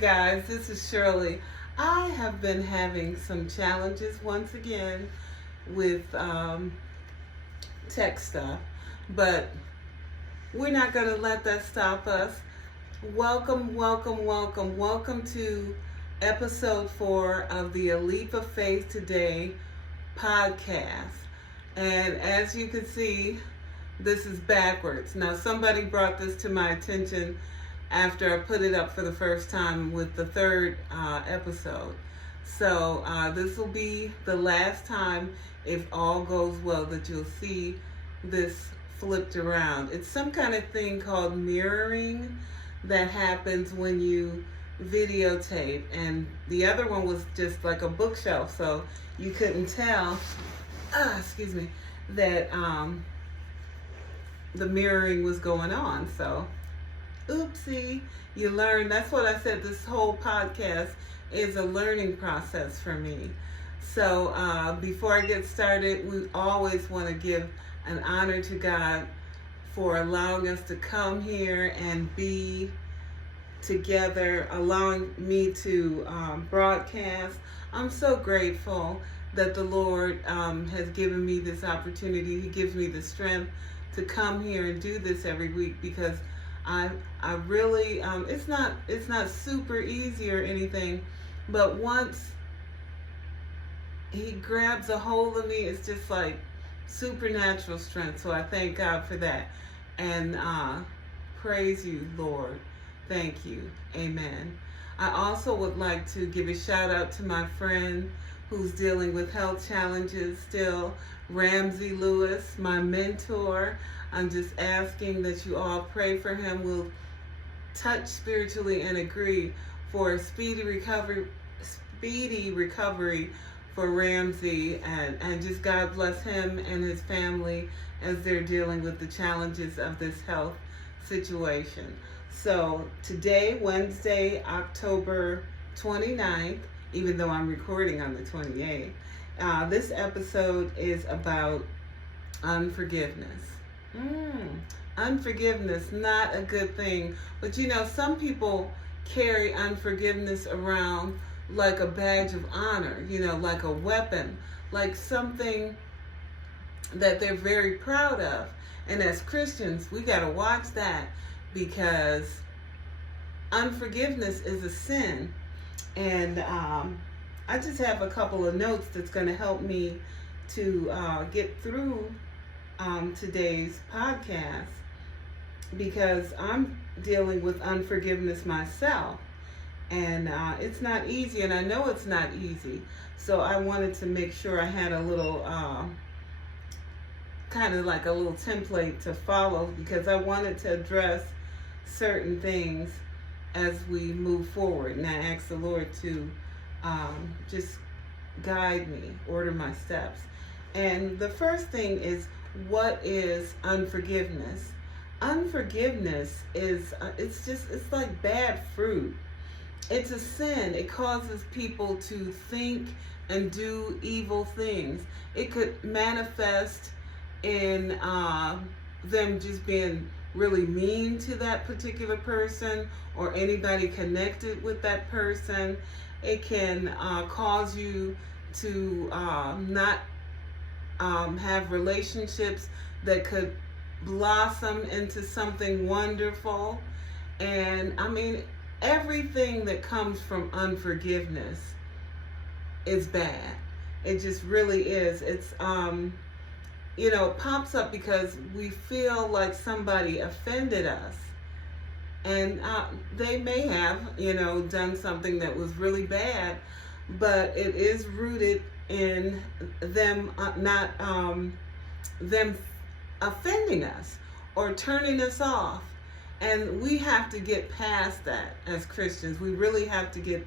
guys, this is Shirley. I have been having some challenges once again with tech stuff, but we're not going to let that stop us. Welcome to episode 4 of the A Leap of Faith Today podcast. And as you can see, this is backwards. Now, somebody brought this to my attention after I put it up for the first time with the third episode. So this will be the last time, if all goes well, that you'll see this flipped around. It's some kind of thing called mirroring that happens when you videotape, and the other one was just like a bookshelf, so you couldn't tell that the mirroring was going on. So oopsie, you learn. That's what I said, this whole podcast is a learning process for me. So before I get started, we always want to give an honor to God for allowing us to come here and be together, allowing me to broadcast. I'm so grateful that the Lord has given me this opportunity. He gives me the strength to come here and do this every week, because I really it's not super easy or anything, but once He grabs a hold of me, it's just like supernatural strength. So I thank God for that, and praise you, Lord. Thank you. Amen. I also would like to give a shout out to my friend who's dealing with health challenges still, Ramsey Lewis, my mentor. I'm just asking that you all pray for him. We'll touch spiritually and agree for a speedy recovery for Ramsey, and just God bless him and his family as they're dealing with the challenges of this health situation. So today, Wednesday, October 29th, even though I'm recording on the 28th, this episode is about unforgiveness. Unforgiveness, not a good thing. But you know, some people carry unforgiveness around like a badge of honor, you know, like a weapon, like something that they're very proud of. And as Christians, we got to watch that, because unforgiveness is a sin. And I just have a couple of notes that's going to help me to get through today's podcast, because I'm dealing with unforgiveness myself, and it's not easy, and I know it's not easy. So I wanted to make sure I had a little kind of like a little template to follow, because I wanted to address certain things as we move forward, and I ask the Lord to just guide me, order my steps. And the first thing is, what is unforgiveness? Unforgiveness is it's like bad fruit. It's a sin. It causes people to think and do evil things. It could manifest in them just being really mean to that particular person or anybody connected with that person. It can cause you to not have relationships that could blossom into something wonderful. And I mean, everything that comes from unforgiveness is bad. It just really is. It's it pops up because we feel like somebody offended us, and they may have done something that was really bad, but it is rooted in them not them offending us or turning us off. And we have to get past that as Christians. We really have to get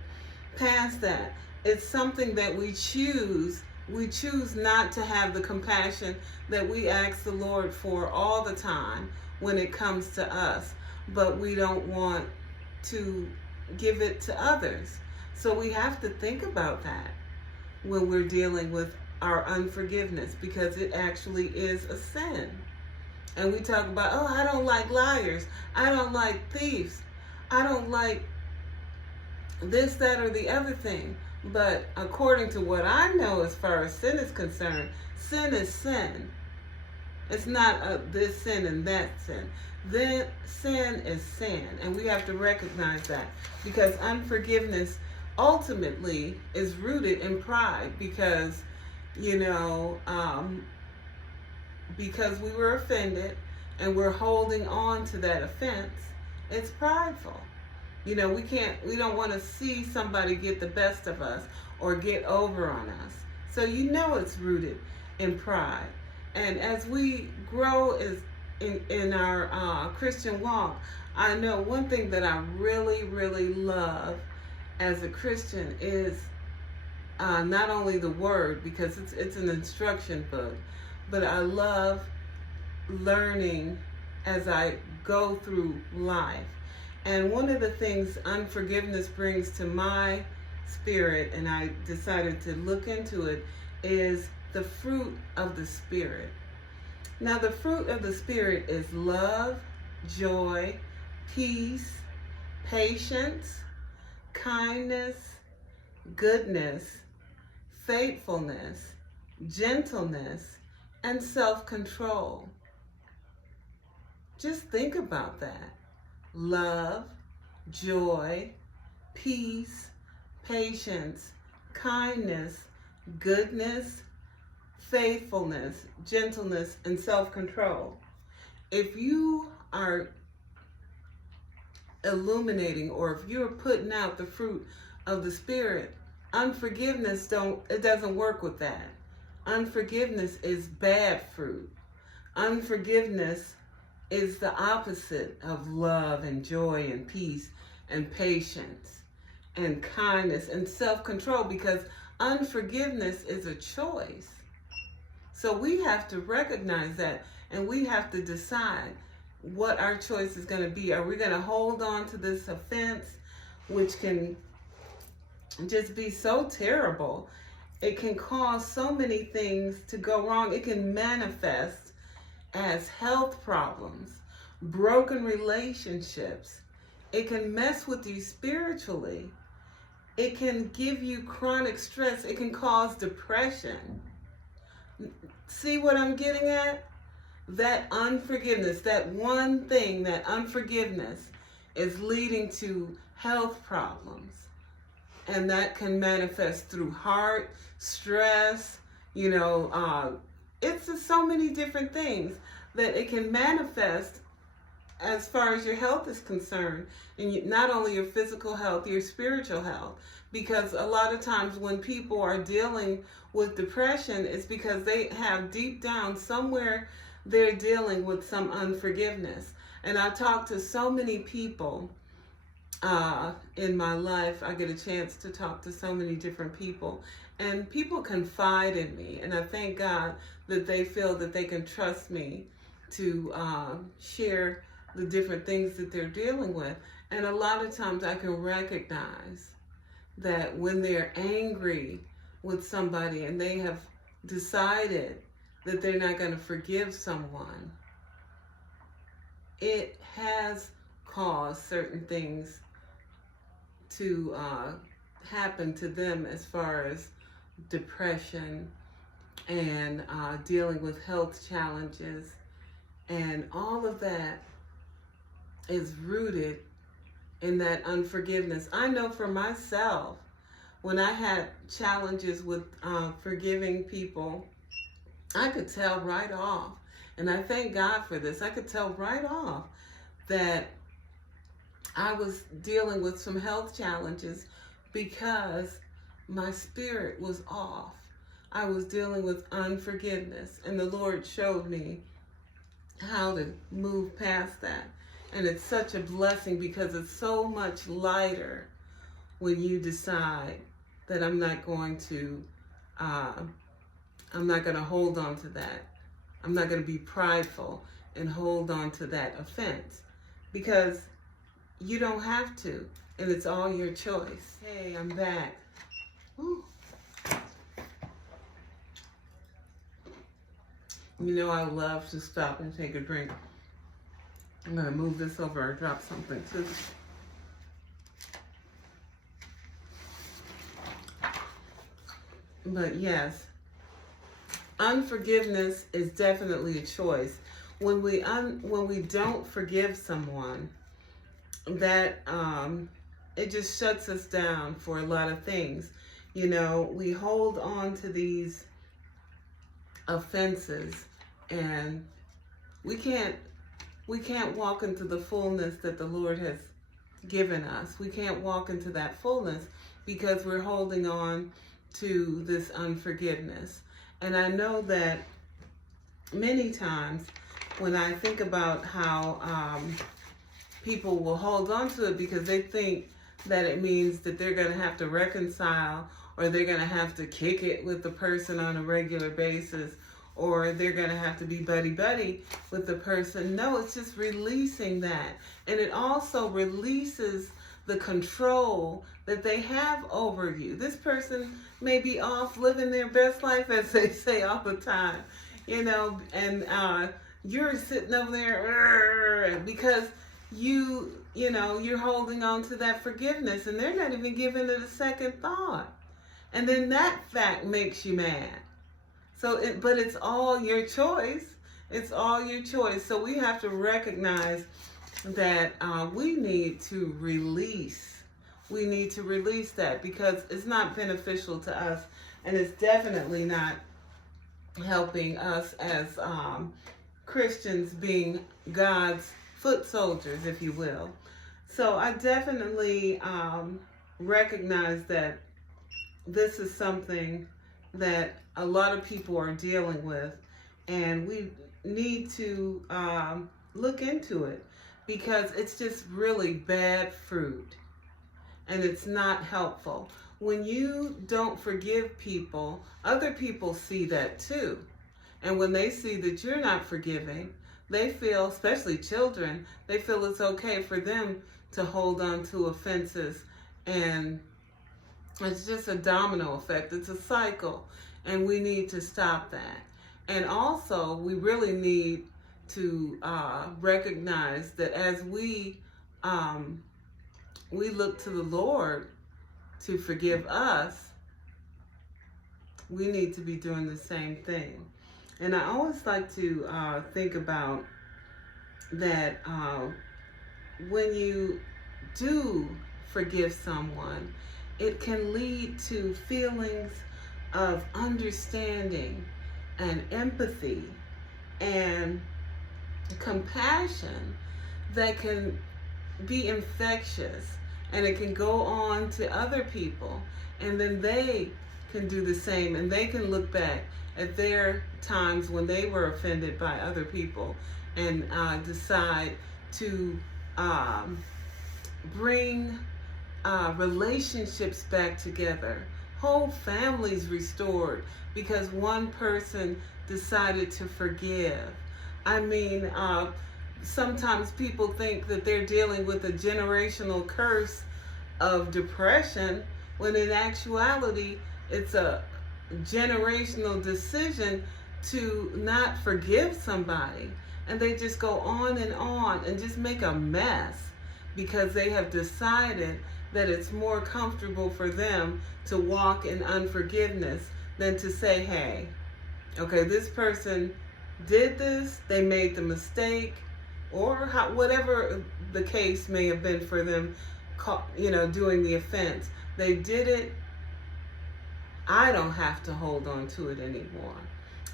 past that. It's something that we choose. We choose not to have the compassion that we ask the Lord for all the time when it comes to us, but we don't want to give it to others. So we have to think about that when we're dealing with our unforgiveness, because it actually is a sin. And we talk about, oh, I don't like liars. I don't like thieves. I don't like this, that, or the other thing. But according to what I know as far as sin is concerned, sin is sin. It's not this sin and that sin. Then sin is sin, and we have to recognize that, because unforgiveness ultimately is rooted in pride, because because we were offended and we're holding on to that offense. It's prideful. We don't want to see somebody get the best of us or get over on us. So it's rooted in pride. And as we grow in our Christian walk, I know one thing that I really, really love as a Christian is not only the Word, because it's an instruction book, but I love learning as I go through life. And one of the things unforgiveness brings to my spirit, and I decided to look into it, is the fruit of the Spirit. Now, the fruit of the Spirit is love, joy, peace, patience, kindness, goodness, faithfulness, gentleness, and self-control. Just think about that. Love, joy, peace, patience, kindness, goodness, faithfulness, gentleness, and self-control. If you are illuminating, or if you're putting out the fruit of the Spirit, unforgiveness doesn't work with that. Unforgiveness is bad fruit. Unforgiveness is the opposite of love and joy and peace and patience and kindness and self-control, because unforgiveness is a choice. So we have to recognize that, and we have to decide what our choice is going to be. Are we going to hold on to this offense, which can just be so terrible? It can cause so many things to go wrong. It can manifest as health problems, broken relationships. It can mess with you spiritually. It can give you chronic stress. It can cause depression. See what I'm getting at? That unforgiveness, that one thing, that unforgiveness is leading to health problems. And that can manifest through heart, stress, it's just so many different things that it can manifest as far as your health is concerned, and not only your physical health, your spiritual health. Because a lot of times when people are dealing with depression, it's because they have deep down somewhere they're dealing with some unforgiveness. And I talk to so many people in my life. I get a chance to talk to so many different people, and people confide in me, and I thank God that they feel that they can trust me to share the different things that they're dealing with. And a lot of times I can recognize that when they're angry with somebody and they have decided that they're not going to forgive someone, it has caused certain things to happen to them, as far as depression and dealing with health challenges. And all of that is rooted in that unforgiveness. I know for myself, when I had challenges with forgiving people, I could tell right off, and I thank God for this, I could tell right off that I was dealing with some health challenges because my spirit was off. I was dealing with unforgiveness, and the Lord showed me how to move past that. And it's such a blessing, because it's so much lighter when you decide that I'm not going to hold on to that. I'm not going to be prideful and hold on to that offense, because you don't have to, and it's all your choice. Hey, I'm back. Woo. I love to stop and take a drink. I'm going to move this over or drop something too. But yes, unforgiveness is definitely a choice. When we don't forgive someone, that it just shuts us down for a lot of things. You know, we hold on to these offenses, and we can't walk into the fullness that the Lord has given us. We can't walk into that fullness because we're holding on to this unforgiveness. And I know that many times when I think about how people will hold on to it because they think that it means that they're going to have to reconcile, or they're going to have to kick it with the person on a regular basis, or they're going to have to be buddy-buddy with the person. No, it's just releasing that. And it also releases the control that they have over you. This person may be off living their best life, as they say all the time, you know, and you're sitting over there because you know, you're holding on to that forgiveness, and they're not even giving it a second thought. And then that fact makes you mad. But it's all your choice. It's all your choice. So we have to recognize that we need to release. We need to release that because it's not beneficial to us, and it's definitely not helping us as Christians, being God's foot soldiers, if you will. So I definitely recognize that this is something that a lot of people are dealing with, and we need to look into it because it's just really bad fruit, and it's not helpful. When you don't forgive people, other people see that too. And when they see that you're not forgiving, they feel, especially children, they feel it's okay for them to hold on to offenses. And it's just a domino effect. It's a cycle. And we need to stop that. And also, we really need to recognize that as we look to the Lord to forgive us, we need to be doing the same thing. And I always like to think about that when you do forgive someone, it can lead to feelings of understanding and empathy and compassion that can be infectious, and it can go on to other people, and then they can do the same, and they can look back at their times when they were offended by other people and decide to bring relationships back together. Whole families restored because one person decided to forgive. I mean, sometimes people think that they're dealing with a generational curse of depression, when in actuality, it's a generational decision to not forgive somebody. And they just go on and just make a mess because they have decided that it's more comfortable for them to walk in unforgiveness than to say, hey, okay, this person did this, they made the mistake, or whatever the case may have been for them, doing the offense. They did it. I don't have to hold on to it anymore.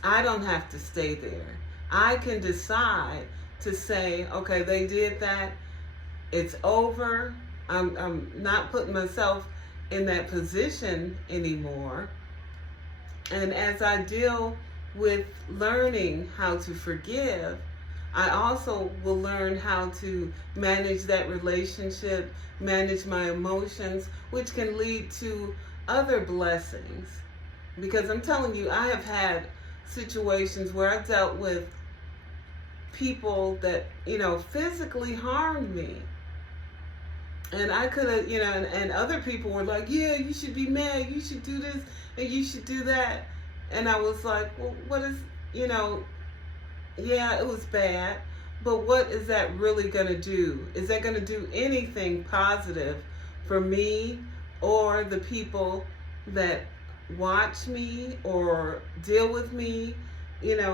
I don't have to stay there. I can decide to say, okay, they did that. It's over. I'm not putting myself in that position anymore. And as I deal with learning how to forgive, I also will learn how to manage that relationship, manage my emotions, which can lead to other blessings. Because I'm telling you, I have had situations where I dealt with people that, physically harmed me. And I could have, and other people were like, yeah, you should be mad, you should do this, and you should do that. And I was like, well, what is, yeah, it was bad, but what is that really going to do? Is that going to do anything positive for me or the people that watch me or deal with me,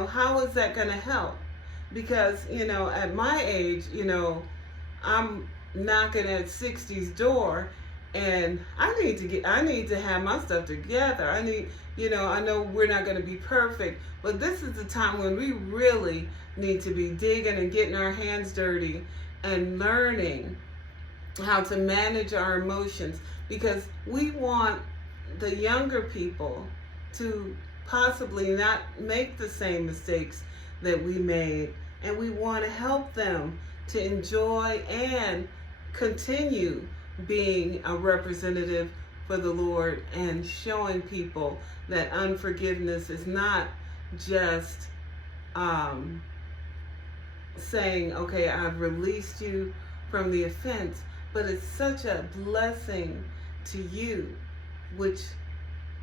how is that going to help? Because, at my age, I'm knocking at 60's door, and I need to have my stuff together. I know we're not going to be perfect, but this is the time when we really need to be digging and getting our hands dirty and learning how to manage our emotions, because we want the younger people to possibly not make the same mistakes that we made, and we want to help them to enjoy and continue being a representative for the Lord, and showing people that unforgiveness is not just saying, okay, I've released you from the offense, but it's such a blessing to you, which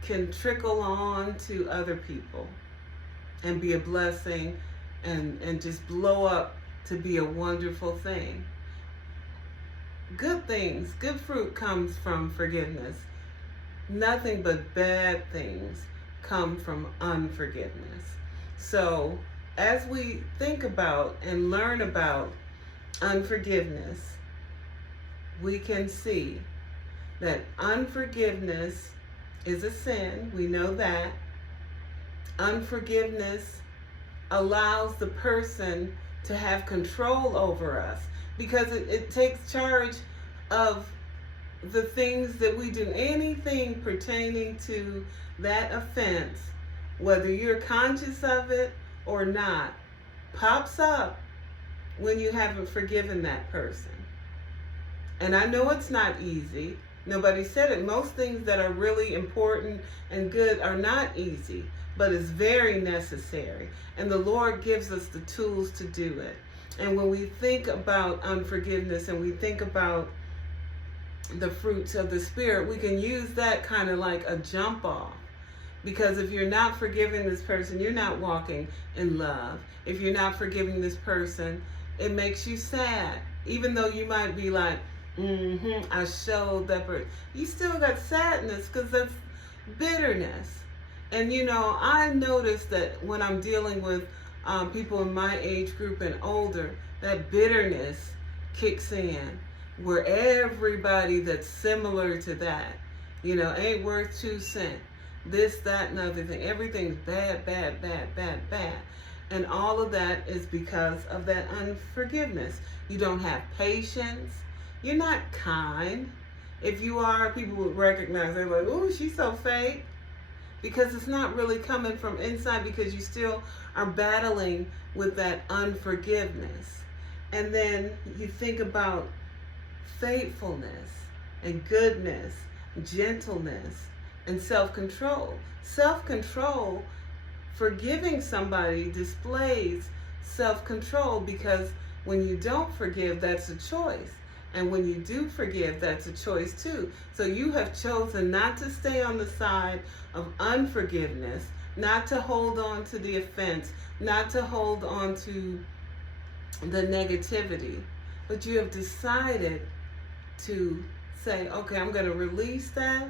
can trickle on to other people and be a blessing, and just blow up to be a wonderful thing. Good things, good fruit comes from forgiveness. Nothing but bad things come from unforgiveness. So as we think about and learn about unforgiveness, we can see that unforgiveness is a sin. We know that. Unforgiveness allows the person to have control over us, because it takes charge of the things that we do. Anything pertaining to that offense, whether you're conscious of it or not, pops up when you haven't forgiven that person. And I know it's not easy. Nobody said it. Most things that are really important and good are not easy, but it's very necessary. And the Lord gives us the tools to do it. And when we think about unforgiveness and we think about the fruits of the Spirit, we can use that kind of like a jump off. Because if you're not forgiving this person, you're not walking in love. If you're not forgiving this person, it makes you sad. Even though you might be like, I showed that person. You still got sadness, because that's bitterness. And I noticed that when I'm dealing with people in my age group and older, that bitterness kicks in, where everybody that's similar to that, ain't worth 2 cents. This, that, and other thing. Everything's bad, bad, bad, bad, bad. And all of that is because of that unforgiveness. You don't have patience. You're not kind. If you are, people would recognize. They're like, "Ooh, she's so fake." Because it's not really coming from inside, because you still are battling with that unforgiveness. And then you think about faithfulness and goodness, gentleness, and self-control. Self-control, forgiving somebody displays self-control, because when you don't forgive, that's a choice. And when you do forgive, that's a choice too. So you have chosen not to stay on the side of unforgiveness, not to hold on to the offense, not to hold on to the negativity, but you have decided to say, okay, I'm going to release that.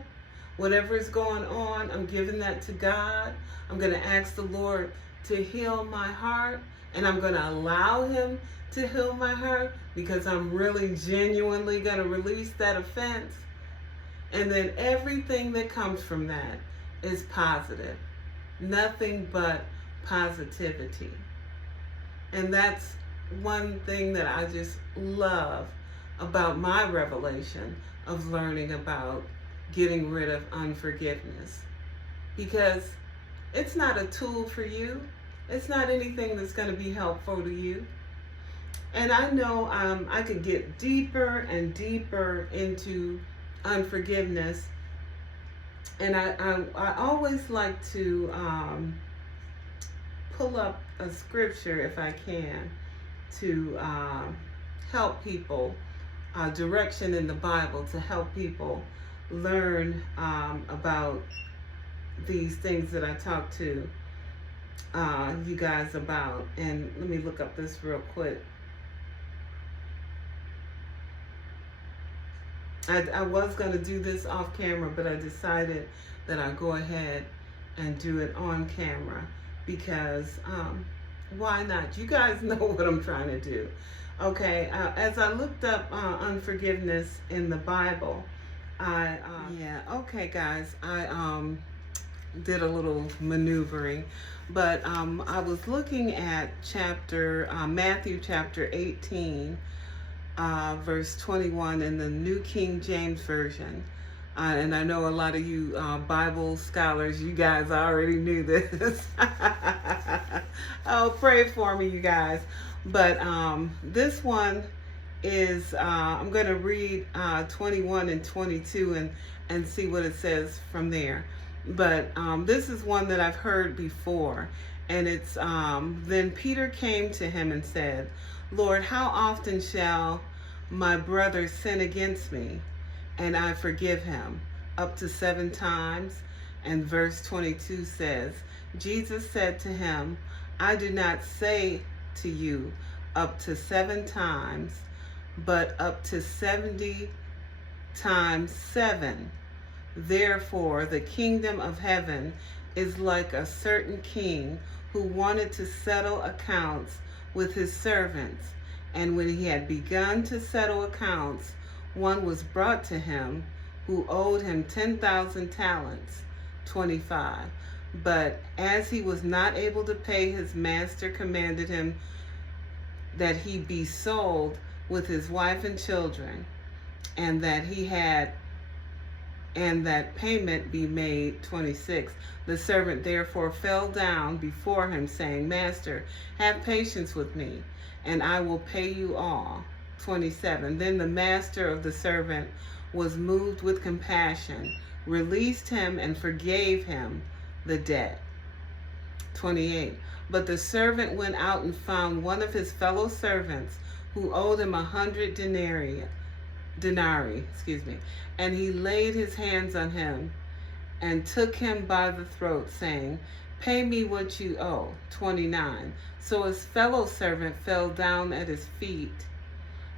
Whatever is going on, I'm giving that to God. I'm going to ask the Lord to heal my heart, and I'm going to allow Him to heal my heart, because I'm really genuinely going to release that offense. And then everything that comes from that is positive. Nothing but positivity. And that's one thing that I just love about my revelation of learning about getting rid of unforgiveness. Because it's not a tool for you. It's not anything that's going to be helpful to you. And I know I could get deeper and deeper into unforgiveness. And I always like to pull up a scripture, if I can, to help people, direction in the Bible to help people learn about these things that I talk to you guys about. And let me look up this real quick. I was going to do this off camera, but I decided that I go ahead and do it on camera because why not? You guys know what I'm trying to do. Okay, as I looked up unforgiveness in the Bible, okay, guys, I did a little maneuvering, but I was looking at Matthew chapter 18, verse 21 in the New King James Version. And I know a lot of you Bible scholars, you guys already knew this. Oh, pray for me, you guys. But this one is, I'm going to read 21 and 22 and see what it says from there. But this is one that I've heard before. And it's, then Peter came to him and said, Lord, how often shall my brother sin against me, and I forgive him? Up to 7 times. And verse 22 says, Jesus said to him, I do not say to you up to 7 times, but up to 70 times 7. Therefore, the kingdom of heaven is like a certain king who wanted to settle accounts with his servants. And when he had begun to settle accounts, one was brought to him who owed him 10,000 talents, 25. But as he was not able to pay, his master commanded him that he be sold with his wife and children, and that payment be made, 26. The servant therefore fell down before him, saying, Master, have patience with me, and I will pay you all. 27. Then the master of the servant was moved with compassion, released him, and forgave him the debt. 28. But the servant went out and found one of his fellow servants who owed him 100 denarii, and he laid his hands on him and took him by the throat, saying, Pay me what you owe. 29. So his fellow servant fell down at his feet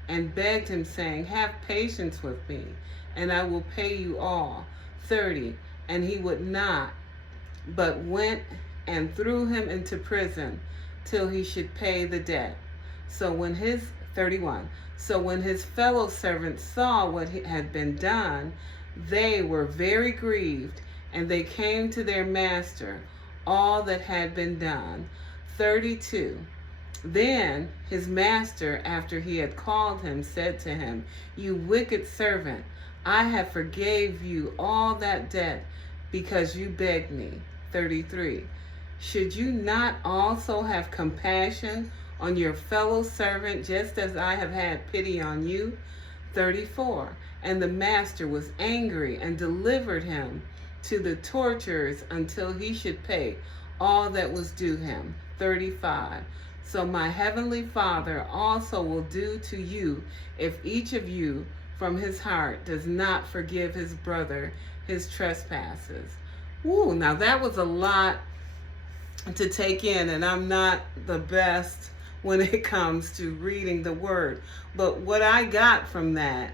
and begged him, saying, Have patience with me, and I will pay you all. 30. And he would not, but went and threw him into prison till he should pay the debt. So when his 31. So when his fellow servants saw what had been done, they were very grieved, and they came to their master all that had been done. 32. Then his master, after he had called him, said to him, You wicked servant, I have forgave you all that debt because you begged me. 33. Should you not also have compassion on your fellow servant, just as I have had pity on you? 34. And the master was angry and delivered him to the torturers until he should pay all that was due him. 35. So my heavenly Father also will do to you if each of you from his heart does not forgive his brother his trespasses. Ooh, now that was a lot to take in, and I'm not the best when it comes to reading the word. But what I got from that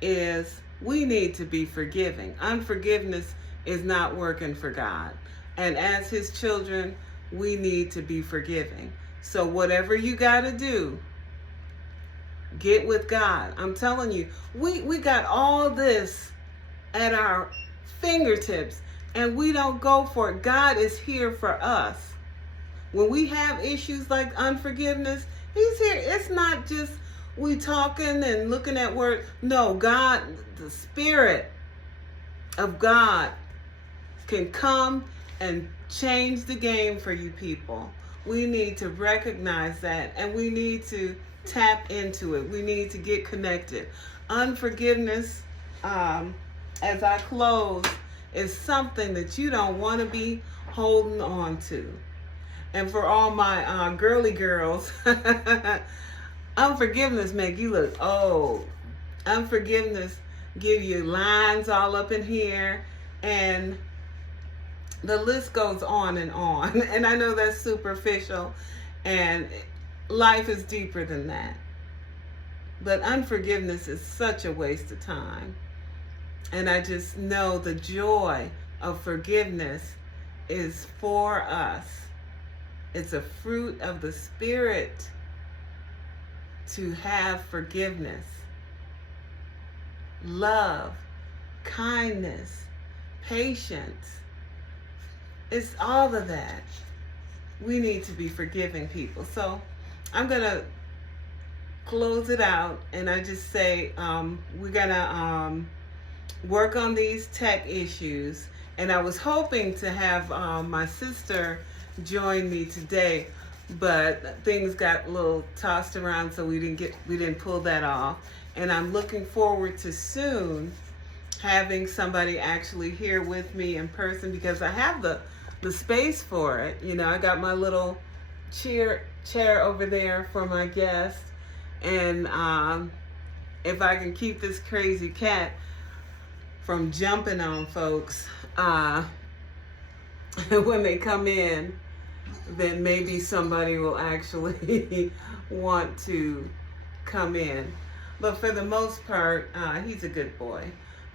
is we need to be forgiving. Unforgiveness is not working for God. And as his children, we need to be forgiving. So whatever you got to do, get with God. I'm telling you, we got all this at our fingertips, and we don't go for it. God is here for us. When we have issues like unforgiveness, he's here. It's not just we talking and looking at words. No, God, the Spirit of God can come and change the game for you people. We need to recognize that, and we need to tap into it. We need to get connected. Unforgiveness, as I close, is something that you don't want to be holding on to. And for all my girly girls, unforgiveness make you look old. Unforgiveness give you lines all up in here, and the list goes on and on. And I know that's superficial, and life is deeper than that. But unforgiveness is such a waste of time. And I just know the joy of forgiveness is for us. It's a fruit of the Spirit to have forgiveness, love, kindness, patience. It's all of that. We need to be forgiving people. So I'm going to close it out, and I just say we're going to work on these tech issues. And I was hoping to have my sister join me today, but things got a little tossed around, so we didn't pull that off. And I'm looking forward to soon having somebody actually here with me in person, because I have the space for it. You know, I got my little chair over there for my guest, and if I can keep this crazy cat from jumping on folks when they come in, then maybe somebody will actually want to come in. But for the most part, he's a good boy.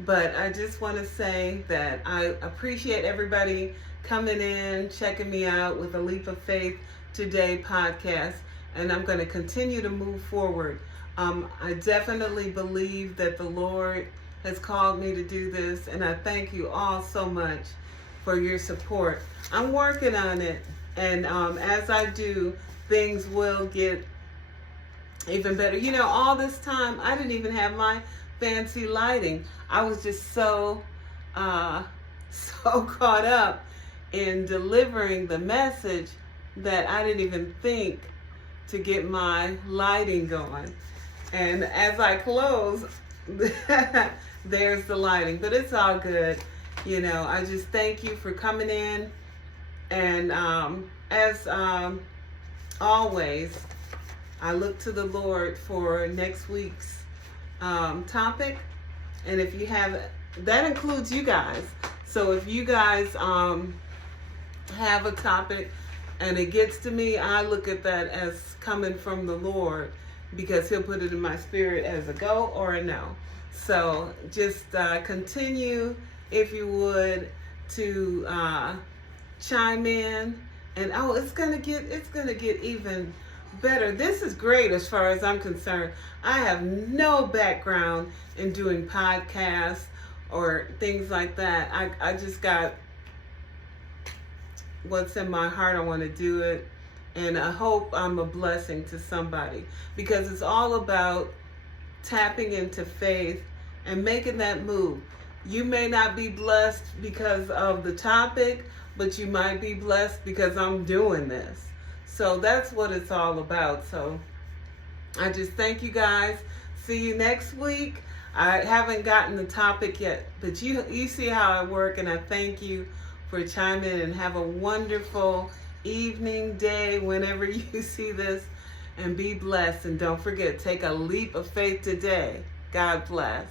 But I just want to say that I appreciate everybody coming in, checking me out with A Leap of Faith Today podcast. And I'm going to continue to move forward. I definitely believe that the Lord has called me to do this, and I thank you all so much for your support. I'm working on it, and as I do, things will get even better. You know, all this time, I didn't even have my fancy lighting. I was just so caught up in delivering the message that I didn't even think to get my lighting going. And as I close, there's the lighting, but it's all good. You know, I just thank you for coming in. And as always, I look to the Lord for next week's topic. And if you have, that includes you guys. So if you guys have a topic and it gets to me, I look at that as coming from the Lord, because he'll put it in my spirit as a go or a no. So just continue, if you would, to chime in. And it's gonna get even better. This is great as far as I'm concerned. I have no background in doing podcasts or things like that. I just got what's in my heart. I want to do it, and I hope I'm a blessing to somebody, because it's all about tapping into faith and making that move. You may not be blessed because of the topic, but you might be blessed because I'm doing this. So that's what it's all about. So I just thank you guys. See you next week. I haven't gotten the topic yet, but you see how I work, and I thank you for chiming in, and have a wonderful evening, day, whenever you see this, and be blessed. And don't forget, take a leap of faith today. God bless.